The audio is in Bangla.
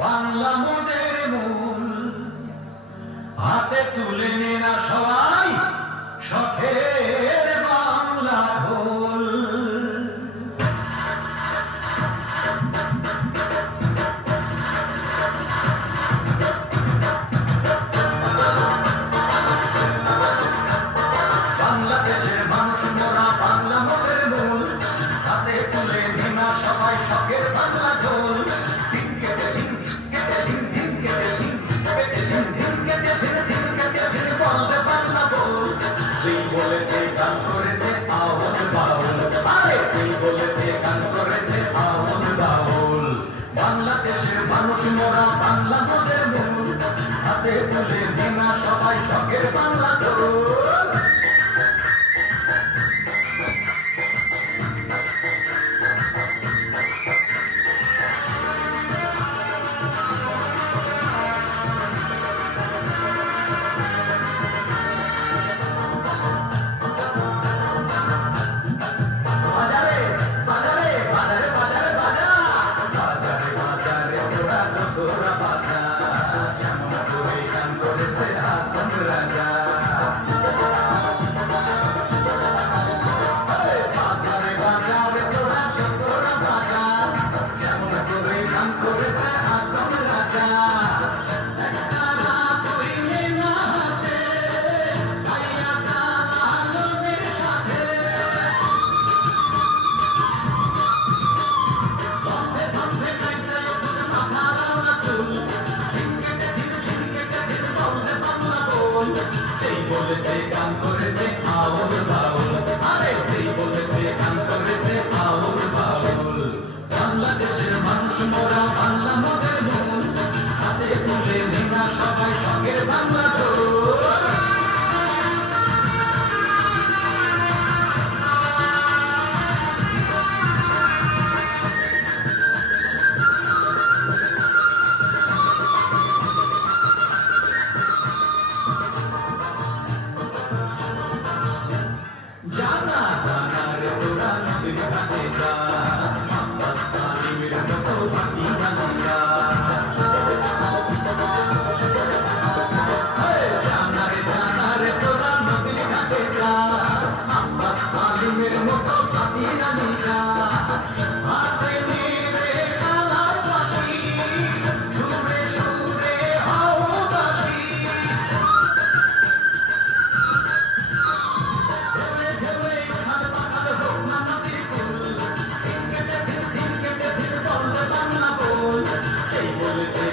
বাংলা মোদের মূল হাতে তুলে নে না সবাই শখের বাংলা ঢোল। বাংলাদেশের মানুষ মোরা বাংলা মোদের মূল হাতে তুলে নে না সবাই শখের বাংলা ঢোল। বলেছে গান করেছে আওয়াজ বাউল, আরে তুই বলেছে গান করেছে আওয়াজ বাউল। বাংলাদেশের মানুষ মোরা বাংলা মোদের মূল হাতে তুলে নে না সবাই শখের বাংলা ঢোল। বলেছে গান করেছে আওয়াজ বাউল, আরে তুই বলেছে গান করেছে আওয়াজ বাউল। বাংলাদেশের মানুষ মোরা বাংলা মোদের মূল হাতে তুলে নে না সবাই শখের বাংলা ঢোল। জানা জানা রে তোরা নদীর ঘাটে যা, মোহাম্মদ তালিমের মতো ভাটি বানিয়া। জানা রে তোরা নদীর ঘাটে যা, মোহাম্মদ তালিমের মতো ভাটি বানিয়া। হাতে নিয়ে কালার বাটি সুরে সুরে হাও বাটি। বলেছে